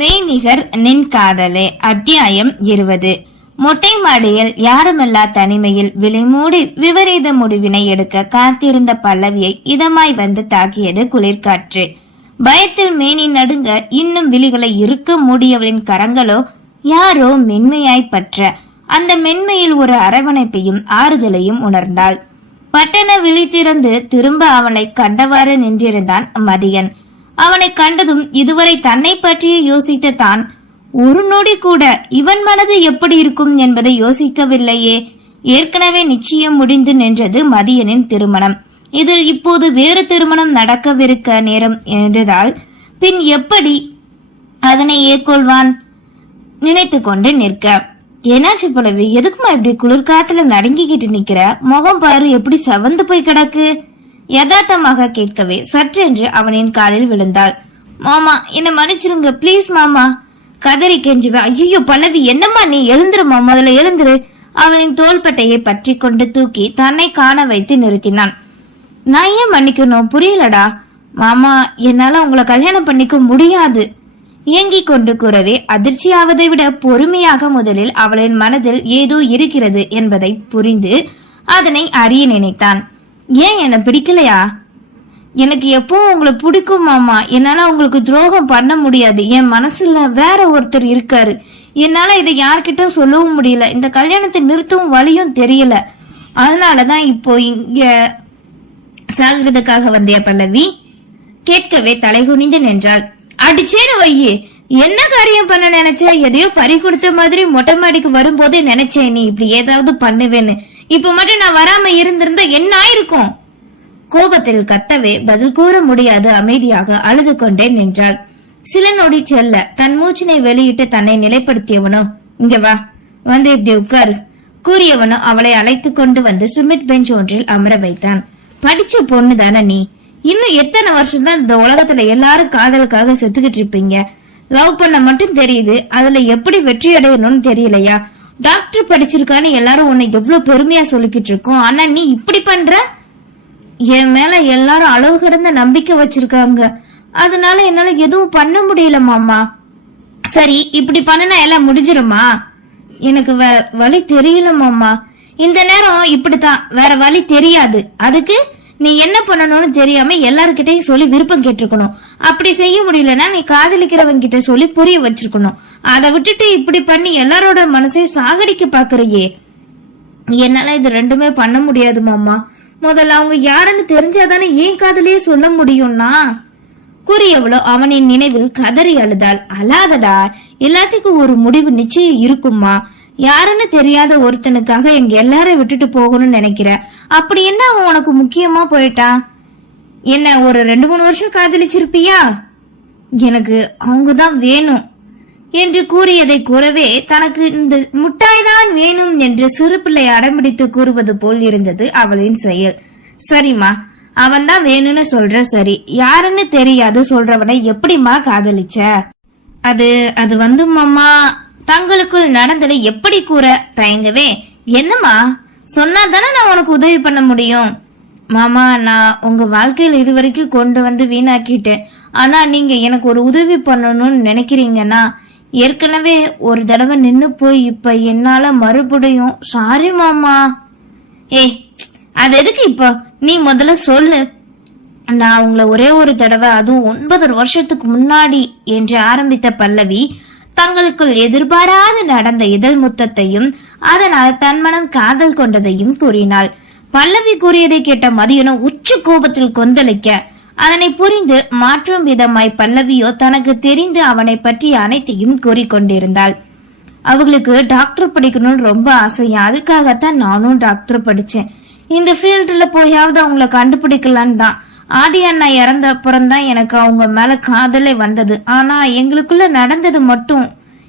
மெய்நிகர் நின் காதலே. அத்தியாயம் 20. மொட்டை மாடியில் யாருமில்லா தனிமையில் விழிமூடி விபரீத முடிவினை எடுக்க காத்திருந்த பல்லவியை இதமாய் வந்து தாக்கியது குளிர்காற்று. பயத்தில் மேனி நடுங்க இன்னும் விழிகளை இருக்க மூடியவளின் கரங்களோ யாரோ மென்மையாய் பற்ற அந்த மென்மையில் ஒரு அரவணைப்பையும் ஆறுதலையும் உணர்ந்தாள். பட்டன விழி திறந்து திரும்ப அவளை கண்டவாறு நின்றிருந்தான் மதியன். அவனை கண்டதும் இதுவரை தன்னை பற்றியே யோசித்த தான் ஒரு நொடி கூட இவன் மனது எப்படி இருக்கும் என்பதை யோசிக்கவில்லையே. ஏற்கனவே நிச்சயம் முடிந்து நின்றது மதியனின் திருமணம். இதில் இப்போது வேறு திருமணம் நடக்கவிருக்க நேரம் என்றதால் பின் எப்படி அதனை ஏற்கொள்வான் நினைத்து கொண்டு நிற்க. என்னாச்சு பல்லவி, எதுக்குமா இப்படி குளிர்காத்துல நடுங்கிக்கிட்டு நிக்கிற? முகம் பாரு எப்படி சவந்து போய் கிடக்கு. யதார்த்தமாக கேட்கவே சற்றென்று அவனின் காலில் விழுந்தாள். மாமா என்ன மன்னிச்சிருங்க பிளீஸ் மாமா கதறி கெஞ்சுவ. ஐயோ பல்லவி, என்னம்மா நீ, எழுந்துருமா, முதல்ல எழுந்துரு. அவனின் தோள்பட்டையை பற்றி கொண்டு தூக்கி தன்னை காண வைத்து நிறுத்தினான். நான் ஏன் மன்னிக்கணும், புரியலடா. மாமா, என்னால உங்களை கல்யாணம் பண்ணிக்க முடியாது ஏங்கிக் கொண்டு கூறவே அதிர்ச்சியாவதை விட பொறுமையாக முதலில் அவளின் மனதில் ஏதோ இருக்கிறது என்பதை புரிந்து அதனை அறிய நினைத்தான். ஏன் என்ன பிடிக்கலையா? எனக்கு எப்பவும் உங்களை பிடிக்கும் மாமா. என்னால உங்களுக்கு துரோகம் பண்ண முடியாது. என் மனசுல வேற ஒருத்தர் இருக்காரு. என்னால இதை யார்கிட்ட சொல்லவும் முடியல. இந்த கல்யாணத்தை நிறுத்தவும் வழியும் தெரியல. அதனாலதான் இப்போ இங்க சாகிறதுக்காக வந்தியா பல்லவி? கேட்கவே தலைகுனிந்து நின்றாள். அடிச்சேன்னு வையே, என்ன காரியம் பண்ண நினைச்ச? எதையோ பறி கொடுத்த மாதிரி மொட்டை மாடிக்கு வரும்போதே நினைச்சேன் நீ இப்படி ஏதாவது பண்ணுவேன்னு. இப்ப மட்டும் நான் வராம இருந்திருந்தா என்ன ஆயிருக்கும்? கோபத்தில் கத்தவே பதில் கூற முடியாது அமைதியாக அழுது கொண்டே நின்றாள். சில நொடி செல்ல தன் மூச்சினை வெளியிட்டு தன்னை நிலைப்படுத்தியவனோ, இங்க வா, வந்து இப்படி உட்காரு கூறியவனோ அவளை அழைத்து கொண்டு வந்து சிமெண்ட் பெஞ்ச் ஒன்றில் அமர வைத்தான். படிச்ச பொண்ணு தானே நீ, இன்னும் எத்தனை வருஷம் தான் இந்த உலகத்துல எல்லாரும் காதலுக்காக செத்துக்கிட்டு இருப்பீங்க? லவ் பண்ண மட்டும் தெரியுது, அதுல எப்படி வெற்றி அடையணும்னு தெரியலையா? டாக்டர் படிச்சிருக்கான்னு எல்லாரும் உன்னை எவ்வளவு பெருமையா சொல்லிக்கிட்டு இருக்கோம். ஆனா நீ இப்படி பண்ற. என் மேல எல்லாரும் அளவு கடந்த நம்பிக்கை வச்சிருக்காங்க. அதனால என்னால எதுவும் பண்ண முடியல மாமா. சரி, இப்படி பண்ணனா எல்லாம் முடிஞ்சிருமா? எனக்கு வேற வழி தெரியல மாமா. இந்த நேரம் இப்படித்தான், வேற வழி தெரியாது. அதுக்கு நீ என்ன பண்ணணும்னு தெரியாம எல்லாருக்கிட்டையும் சொல்லி விருப்பம் கேட்டிருக்கணும். அப்படி செய்ய முடியலன்னா நீ காதலிக்கிறவங்க கிட்ட சொல்லி புரிய வச்சிருக்கணும். அதை விட்டுட்டு இப்படி பண்ணி எல்லாரோட மனசை சாகடிக்க பாக்குறியே. என்னால இது ரெண்டுமே பண்ண முடியாது மாமா. முதல்ல அவங்க யாருன்னு தெரிஞ்சாதானே ஏன் காதலியே சொல்ல முடியும்னா கூறியவளோ அவனின் நினைவில் கதறி அழுதாள். அழாதடா, எல்லாத்துக்கும் ஒரு முடிவு நிச்சயம் இருக்குமா. யாருன்னு தெரியாத ஒருத்தனுக்காக எங்க எல்லாரும் விட்டுட்டு போகணும்னு நினைக்கிற. அப்படி என்ன அவன் உனக்கு முக்கியமா போயிட்டான்? என்ன ஒரு 2-3 வருஷம் காதலிச்சிருப்பியா? எனக்கு அவங்கதான் வேணும் என்று கூறியதை கூறவே தனக்கு இந்த முட்டாய்தான் வேணும் என்று சிறு பிள்ளை அடம்பிடித்து கூறுவது போல் இருந்தது அவளின் செயல். சரிம்மா, அவன் தான் வேணும்னு சொல்ற. சரி, யாருன்னு தெரியாது சொல்றவனை எப்படிமா காதலிச்ச? அது வந்து மாமா, தங்களுக்குள் நடந்ததை எப்படி கூற தயங்கவே. என்னம்மா சொன்னா தானே நான் உனக்கு உதவி பண்ண முடியும். மாமா, நான் உங்க வாழ்க்கையில இதுவரைக்கும் கொண்டு வந்து வீணாக்கிட்டேன். ஆனா நீங்க எனக்கு ஒரு உதவி பண்ணணும்னு நினைக்கிறீங்கன்னா ஏற்கனவே ஒரு தடவை நின்னு போய் இப்ப என்னால மறுபடியும் சாரி மாமா. ஏய், அது எதுக்கு இப்போ? நீ முதல்ல சொல்லு. நான் உங்களை ஒரே ஒரு தடவை, அதுவும் 9 வருஷத்துக்கு முன்னாடி என்று ஆரம்பித்த பல்லவி தங்களுக்குள் எதிர்பாராது நடந்த இதழ் முத்தத்தையும் அதனால் தன்மனம் காதல் கொண்டதையும் கூறினாள். பல்லவி கூறியதை கேட்ட மதியனோ உச்ச கோபத்தில் கொந்தளிக்க அதனை புரிந்து மாற்றும் விதமாய் பல்லவியோ தனக்கு தெரிந்து அவனை பற்றி அனைத்தையும் கூறிக்கொண்டிருந்தாள். அவங்களுக்கு டாக்டர் படிக்கணும்னு ரொம்ப ஆசையா, அதுக்காகத்தான் நானும் டாக்டர் படிச்சேன். இந்த ஃபீல்டுல போயாவது அவங்கள கண்டுபிடிக்கலான்னு தான். ஆதி அண்ணா இறந்த அப்புறம்தான் எனக்கு அவங்க மேல காதலே வந்தது. ஆனா எங்களுக்குள்ள நடந்தது மட்டும்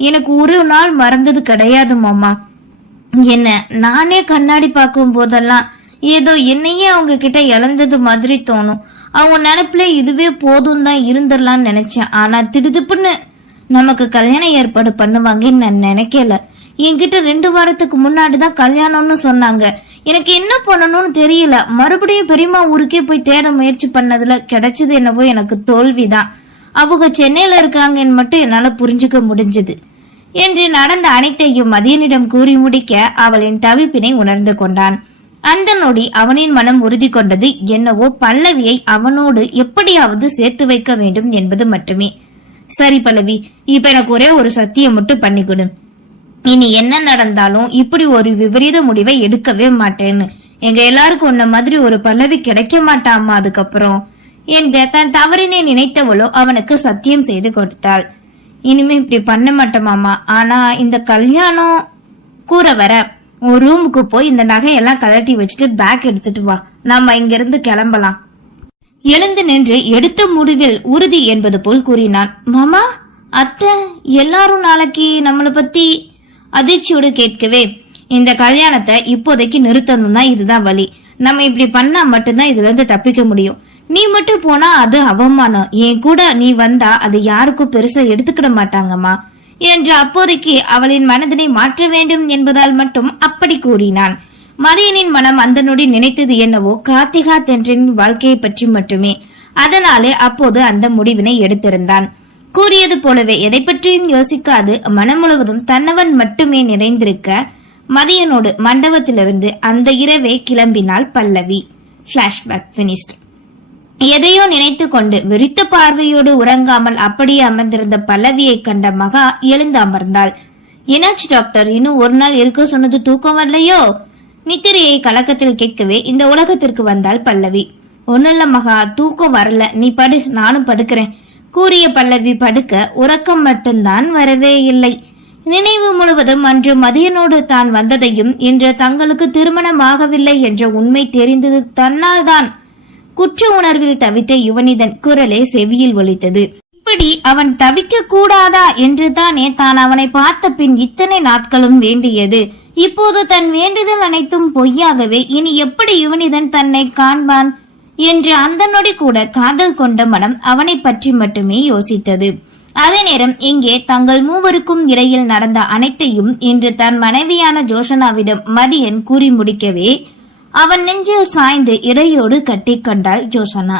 எனக்கு ஒரு நாள் மறந்தது கிடையாது மாமா. என்ன நானே கண்ணாடி பார்க்கும் போதெல்லாம் ஏதோ என்னையே அவங்க கிட்ட இழந்தது மாதிரி தோணும். அவங்க நினைப்புல இதுவே போதும் தான் இருந்துடலான்னு நினைச்சேன். ஆனா திடுதுப்புன்னு நமக்கு கல்யாணம் ஏற்பாடு பண்ணுவாங்கன்னு நான் நினைக்கல. என்கிட்ட 2 வாரத்துக்கு முன்னாடிதான் கல்யாணம்னு சொன்னாங்க. எனக்கு என்ன பண்ணணும்னு தெரியல. மறுபடியும் பெரியம்மா ஊருக்கே போய் தேட முயற்சி பண்ணதுல கிடைச்சது என்னவோ எனக்கு தோல்விதான். அவங்க சென்னையில இருக்காங்கன்னு மட்டும் என்னால புரிஞ்சுக்க முடிஞ்சது என்று நடந்த அனைத்தையும் மதியனிடம் கூறி முடிக்க அவளின் தவிப்பினை உணர்ந்து கொண்டான். அந்த நொடி அவனின் மனம் உறுதி கொண்டது என்னவோ பல்லவியை அவனோடு எப்படியாவது சேர்த்து வைக்க வேண்டும் என்பது மட்டுமே. சரி பல்லவி, இப்ப எனக்கு ஒரே ஒரு சத்தியம் மட்டும் பண்ணிக்கொடு. இனி என்ன நடந்தாலும் இப்படி ஒரு விபரீத முடிவை எடுக்கவே மாட்டேன்னு. எங்க எல்லாருக்கும் உன்ன மாதிரி ஒரு பல்லவி கிடைக்க மாட்டாமா அதுக்கப்புறம் என்க தன் தவறினை நினைத்தவளோ அவனுக்கு சத்தியம் செய்து கொடுத்தாள். இனிமே இப்படி பண்ண மாட்டோமாமா. ஆனா இந்த கல்யாணம் கூற வர ஒரு ரூமுக்கு போய் இந்த நகையெல்லாம் கலட்டி வச்சுட்டு பேக் எடுத்துட்டு வா, நம்ம இங்க இருந்து கிளம்பலாம். எழுந்து நின்று எடுத்த முடிவில் உறுதி என்பது போல் கூறினான். மாமா, அத்தை எல்லாரும் நாளைக்கு நம்மளை பத்தி அதிர்ச்சியோடு கேட்கவே, இந்த கல்யாணத்தை இப்போதைக்கு நிறுத்தணும் தான் இதுதான் வழி. நம்ம இப்படி பண்ணா மட்டும்தான் இதுல இருந்து தப்பிக்க முடியும். நீ மட்டும் போனா அது அவமானம். என் கூட நீ வந்தா அது யாருக்கும் பெருசா எடுத்துக்கிட மாட்டாங்கம்மா என்று அப்போதைக்கு அவளின் மனதினை மாற்ற வேண்டும் என்பதால் மட்டும் அப்படி கூறினான். மதியனின் மனம் அந்த நொடி நினைத்தது என்னவோ கார்த்திகா தென்றனின் வாழ்க்கையை பற்றி மட்டுமே. அதனாலே அப்போது அந்த முடிவினை எடுத்திருந்தான். கூறியது போலவே எதை பற்றியும் யோசிக்காது மனம் முழுவதும் தன்னவன் மட்டுமே நிறைந்திருக்க மதியனோடு மண்டபத்திலிருந்து அந்த இரவே கிளம்பினாள் பல்லவி. Flashback finished. எதையோ நினைத்து கொண்டு விரித்த பார்வையோடு உறங்காமல் அப்படியே அமர்ந்திருந்த பல்லவியை கண்ட மகா எழுந்து அமர்ந்தாள். என்னாச்சு டாக்டர், இன்னும் ஒரு நாள் இருக்க சொன்னது தூக்கம் வரலையோ? நித்திரையை கலக்கத்தில் கேட்கவே இந்த உலகத்திற்கு வந்தாள் பல்லவி. ஒண்ணுல்ல மகா, தூக்கம் வரல, நீ படு, நானும் படுக்கிறேன் கூறிய பல்லவி படுக்க உறக்கம் மட்டும்தான் வரவே இல்லை. நினைவு முழுவதும் அன்று மதியனோடு தான் வந்ததையும் இன்று தங்களுக்கு திருமணமாகவில்லை என்ற உண்மை தெரிந்தது தன்னால் தான். குற்ற உணர்வில் தவித்த யுவனிதன் குரலே செவியில் ஒலித்தது. இப்படி அவன் தவிக்க கூடாதா என்று தானே தான் அவனை பார்த்த பின் இத்தனை நாட்களும் வேண்டியது. இப்போது தன் வேண்டுதல் அனைத்தும் பொய்யாகவே இனி எப்படி யுவனிதன் தன்னை காண்பான் என்று அந்த நொடி கூட காதல் கொண்ட மனம் அவனை பற்றி மட்டுமே யோசித்தது. அதே நேரம் இங்கே தங்கள் மூவருக்கும் இடையில் நடந்த அனைத்தையும் இன்று தன் மனைவியான ஜோஷனாவிடம் மதியன் கூறி முடிக்கவே அவன் நெஞ்சில் சாய்ந்து இடையோடு கட்டி கொண்டாள் ஜோஷனா.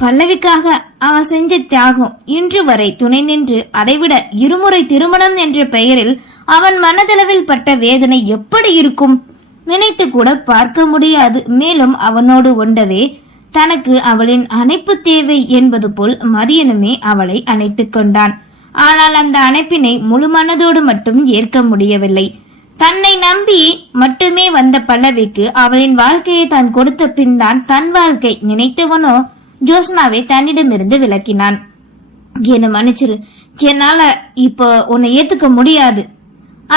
பல்லவிக்காக அவன் செஞ்ச தியாகம் இன்று வரை துணை நின்று அதைவிட இருமுறை திருமணம் என்ற பெயரில் அவன் மனதளவில் பட்ட வேதனை எப்படி இருக்கும் நினைத்து கூட பார்க்க முடியாது. மேலும் அவனோடு ஒண்டவே தனக்கு அவளின் அணைப்பு தேவை என்பது போல் மதியனுமே அவளை அணைத்துக் கொண்டான். ஆனால் அந்த அணைப்பினை முழு மனதோடு மட்டும் ஏற்க முடியவில்லை. தன்னை நம்பி மட்டுமே வந்த பல்லவிக்கு அவளின் வாழ்க்கையை தான் கொடுத்த பின் தான் தன் வாழ்க்கை நினைத்தவனோ ஜோஸ்னாவை தன்னிடமிருந்து விலக்கினான். என்ன மன்னிச்சிரு, என்னால இப்போ உன்னை ஏத்துக்க முடியாது.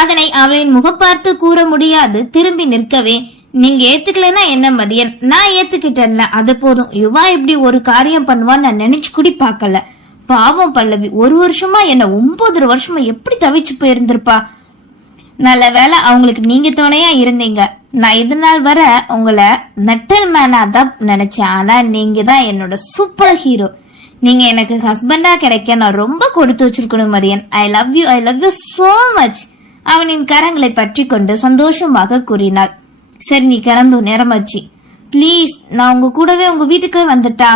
அதனை அவளின் முகப்பார்த்து கூற முடியாது. திரும்பி நிற்கவே, நீங்க ஏத்துக்கலன்னா என்ன மதியன், நான் ஏத்துக்கிட்டேன்ல, அது போதும். யுவா இப்படி ஒரு காரியம் பண்ணுவான்னு நான் நினைச்சு கூடி பாக்கல. பாவம் பல்லவி, 1 வருஷமா என்ன 9 வருஷமா எப்படி தவிச்சு போயிருந்திருப்பா. நல்ல வேலை அவங்களுக்கு நீங்க துணையா இருந்தீங்க. நான் இது நாள் வர உங்களை மெட்டல் மேனா தான் நினைச்சேன். ஆனா நீங்க தான் என்னோட சூப்பர் ஹீரோ. நீங்க எனக்கு ஹஸ்பண்டா கிடைக்க நான் ரொம்ப கொடுத்து வச்சிருக்கணும் மதியன். I love you so much. அவனின் கரங்களை பற்றி கொண்டு சந்தோஷமாக கூறினாள். சரி நீ கிளம்பு, நேரமாச்சு. பிளீஸ், நான் உங்க கூடவே உங்க வீட்டுக்கு வந்துட்டா.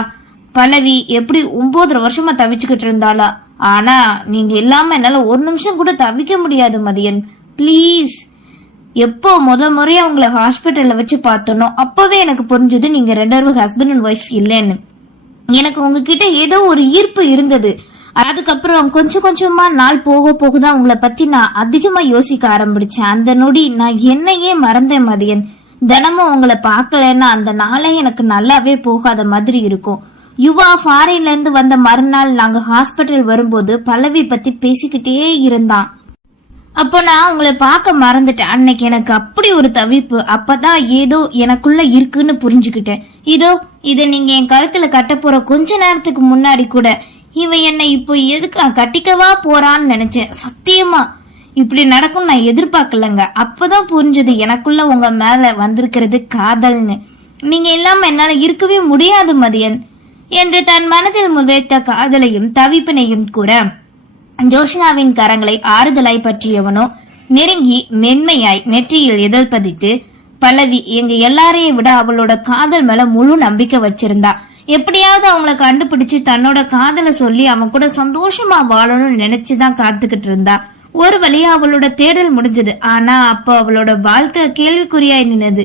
பல்லவி எப்படி 9 வருஷமா தவிச்சுக்கிட்டு இருந்தாளா. ஆனா நீங்க இல்லாம என்னால 1 நிமிஷம் கூட தவிக்க முடியாது மதியன். பிளீஸ். எப்போ முறையா உங்களை ஹாஸ்பிட்டல்ல வச்சு பார்த்தனோ அப்பவே எனக்கு புரிஞ்சது நீங்க 2 ஹஸ்பண்ட் அண்ட் ஒய்ஃப் இல்லைன்னு. எனக்கு உங்ககிட்ட ஏதோ ஒரு ஈர்ப்பு இருந்தது. அதுக்கப்புறம் கொஞ்சம் கொஞ்சமா நாள் போக போகதான் உங்களை பத்தி நான் அதிகமா யோசிக்க ஆரம்பிச்சேன். அந்த நொடி நான் என்னையே மறந்தேன் மதியன். தினமும் உங்களை பார்க்கலன்னா அந்த நாளே எனக்கு நல்லாவே போகாத மாதிரி இருக்கும். யுவா ஃபாரின்ல இருந்து வந்த மறுநாள் நாங்க ஹாஸ்பிட்டல் வரும்போது பல்லவி பத்தி பேசிக்கிட்டே இருந்தான். அப்போ நான் உங்களை பார்க்க மறந்துட்டேன். அன்னைக்கு எனக்கு அப்படி ஒரு தவிப்பு. அப்பதான் ஏதோ எனக்குள்ள இருக்குன்னு புரிஞ்சுக்கிட்டேன். இதை நீங்க என் கழுத்துல கட்ட போற கொஞ்ச நேரத்துக்கு முன்னாடி கூட இவன் என்னை இப்போ எதுக்கு கட்டிக்கவா போறான்னு நினைச்சேன். சத்தியமா இப்படி நடக்கும் நான் எதிர்பார்க்கலங்க. அப்பதான் புரிஞ்சது எனக்குள்ள உங்க மேல வந்திருக்கிறது காதல்னு. நீங்க இல்லாம என்னால இருக்கவே முடியாது மதியன் என்று தன் மனதில் முதைத்த காதலையும் தவிப்பினையும் கூற ஜோஷ்னாவின் கரங்களை ஆறுதலாய் பற்றியவனோ நெருங்கி மென்மையாய் நெற்றியில் எதில் பதித்து, பல்லவி எங்க எல்லாரையும் விட அவளோட காதல் மேல முழு நம்பிக்கை வச்சிருந்தா. எப்படியாவது அவங்கள கண்டுபிடிச்சு தன்னோட காதல சொல்லி அவன் கூட சந்தோஷமா வாழணும்னு நினைச்சுதான் காத்துக்கிட்டு இருந்தா. ஒரு வழியா அவளோட தேடல் முடிஞ்சது. ஆனா அப்ப அவளோட வாழ்க்கை கேள்விக்குறியாய் நின்னது.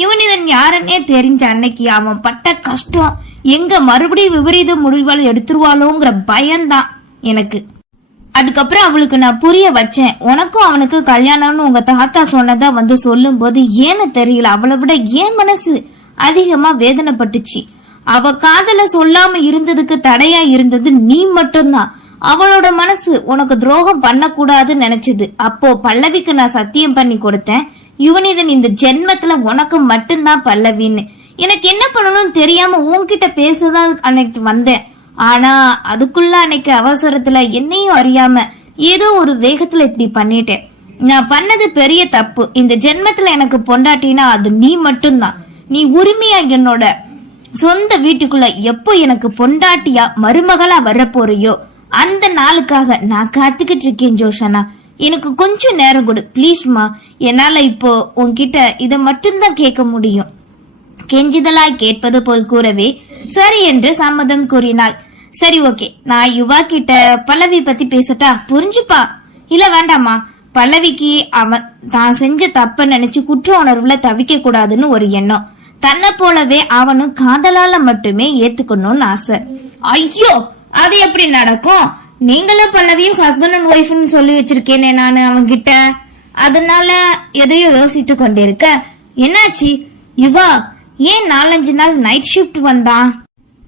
யுவனிதன் யாருன்னே தெரிஞ்ச அன்னைக்கு அவன் பட்ட கஷ்டம் எங்க மறுபடியும் விபரீத முடிவால் எடுத்துருவாளோங்கிற பயம்தான் எனக்கு. அதுக்கப்புறம் அவளுக்கு நான் புரிய வச்சேன். உனக்கும் அவனுக்கு கல்யாணம்னு உங்க தாத்தா சொன்னதா வந்து சொல்லும் போது ஏன்னு தெரியல, அவளை விட ஏன் மனசு அதிகமா வேதனைப்பட்டுச்சு. அவ காதல சொல்லாம இருந்ததுக்கு தடையா இருந்தது நீ மட்டும்தான். அவளோட மனசு உனக்கு துரோகம் பண்ணக்கூடாதுன்னு நினைச்சது. அப்போ பல்லவிக்கு நான் சத்தியம் பண்ணி கொடுத்தேன், யுவனிதன் இந்த ஜென்மத்துல உனக்கு மட்டும்தான் பல்லவின்னு. எனக்கு என்ன பண்ணணும்னு தெரியாம உன்கிட்ட பேசதான் அன்னைக்கு வந்தேன். ஆனா அதுக்குள்ள அன்னைக்கு அவசரத்துல என்னையும் அறியாம ஏதோ ஒரு வேகத்துல இப்படி பண்ணிட்டேன். நான் பண்ணது பெரிய தப்பு. இந்த ஜென்மத்துல எனக்கு பொண்டாட்டினா அது நீ மட்டும்தான். நீ உரிமையா என்னோட சொந்த வீட்டுக்குள்ள எப்போ எனக்கு பொண்டாட்டியா மருமகளா வர போறியோ அந்த நாளுக்காக நான் காத்துக்கிட்டு இருக்கேன் ஜோஷனா. எனக்கு கொஞ்சம் நேரம் கொடு பிளீஸ்மா. என்னால இப்போ உன்கிட்ட இத மட்டும்தான் கேட்க முடியும். கெஞ்சுதலாய் கேட்பது போல் கூறவே சரி என்று சம்மதம் கூறினாள். சரி ஓகே, நான் யுவா கிட்ட பல்லவி பத்தி பேசட்டா? புரிஞ்சுப்பா. இல்ல வேண்டாமா, பல்லவிக்கு அவன் தான் செஞ்ச தப்ப நினைச்சு குற்ற உணர்வுல தவிக்க கூடாதுன்னு ஒரு எண்ணம். தன்னை போலவே அவனும் காதலால மட்டுமே ஏத்துக்கணும்னு ஆசை. ஐயோ, அது எப்படி நடக்கும்? நீங்களும் பல்லவியும் ஹஸ்பண்ட் அண்ட் ஒய்ஃப்னு சொல்லி வச்சிருக்கேனே நானு அவன்கிட்ட. அதனால எதையோ யோசித்து கொண்டிருக்க. என்னாச்சு யுவா? ஏன் 4-5 நாள் நைட் ஷிப்ட் வந்தான்?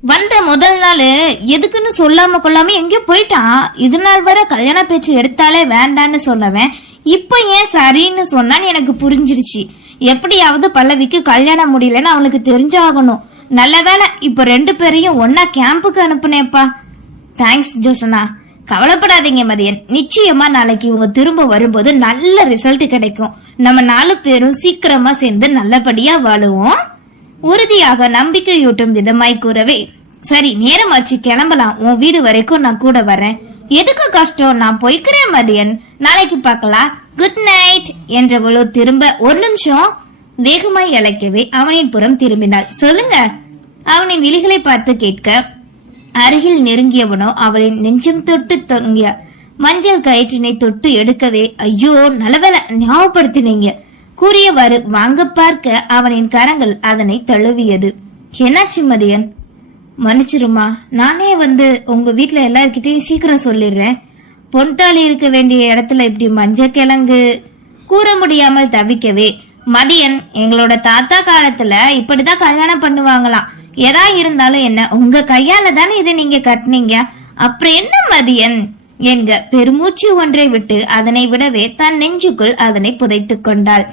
வந்த முதல் நாள் எதுக்குன்னு சொல்லாம கொள்ளாம எங்கேயோ போயிட்டான். இது நாள் வரை கல்யாண பேச்சு எடுத்தாலே வேண்டான்னு சொன்னவன் இப்ப ஏன் சரின்னு சொன்னான்னு எனக்கு புரிஞ்சிருச்சு. எப்படியாவது பல்லவிக்கு கல்யாணம் முடியலன்னு அவனுக்கு தெரிஞ்சாகணும். நல்ல வேலை இப்ப 2 பேரையும் ஒன்னா கேம்புக்கு அனுப்புனேப்பா. தேங்க்ஸ் ஜோசனா. கவலைப்படாதீங்க மதியன், நிச்சயமா நாளைக்கு இவங்க திரும்ப வரும்போது நல்ல ரிசல்ட் கிடைக்கும். நம்ம 4 பேரும் சீக்கிரமா சேர்ந்து நல்லபடியா வாழுவோம். உறுதியாக நம்பிக்கையூட்டும் விதமாய் கூறவே சரி நேரமாச்சு கிளம்பலாம், உன் வீடு வரைக்கும் நான் கூட வரேன். எதுக்கு கஷ்டம், நான் போய்க்கிறேன் மதியன், நாளைக்கு பார்க்கலாம், குட் நைட் என்றவளோ திரும்ப ஒரு நிமிஷம் வேகமாய் அழைக்கவே அவனின் புறம் திரும்பினாள். சொல்லுங்க. அவனின் விழிகளை பார்த்து கேட்க அருகில் நெருங்கியவனோ அவளின் நெஞ்சம் தொட்டு தொங்கிய மஞ்சள் கயிற்றினை தொட்டு எடுக்கவே ஐயோ நல்லவேளை ஞாபகப்படுத்தினீங்க கூறியவாறு வாங்க பார்க்க அவனின் கரங்கள் அதனை தழுவியது. என்னாச்சு மதியன்? மன்னிச்சிருமா, நானே வந்து உங்க வீட்டுல எல்லார்கிட்டையும் சீக்கிரம் சொல்லிடுறேன். பொன்தாலி இருக்க வேண்டிய இடத்துல இப்படி மஞ்சள் கிழங்கு கூற முடியாமல் தவிக்கவே மதியன் எங்களோட தாத்தா காலத்துல இப்படிதான் கல்யாணம் பண்ணுவாங்களாம். எதா இருந்தாலும் என்ன உங்க கையால தானே இதை நீங்க கட்டினீங்க, அப்புறம் என்ன மதியன் என்க பெருமூச்சு ஒன்றை விட்டு அதனை விடவே தன் நெஞ்சுக்குள் அதனை புதைத்துக் கொண்டாள்.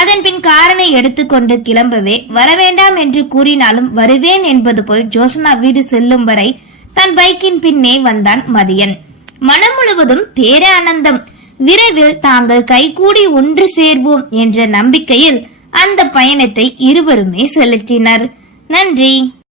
அதன் பின் காரனை எடுத்துக்கொண்டு கிளம்பவே வரவேண்டாம் என்று கூறினாலும் வருவேன் என்பது போல் ஜோசனா வீடு செல்லும் வரை தன் பைக்கின் பின்னே வந்தான் மதியன். மனம் முழுவதும் பேர ஆனந்தம். விரைவில் தாங்கள் கைகூடி ஒன்று சேர்வோம் என்ற நம்பிக்கையில் அந்த பயணத்தை இருவருமே செலுத்தினர். நன்றி.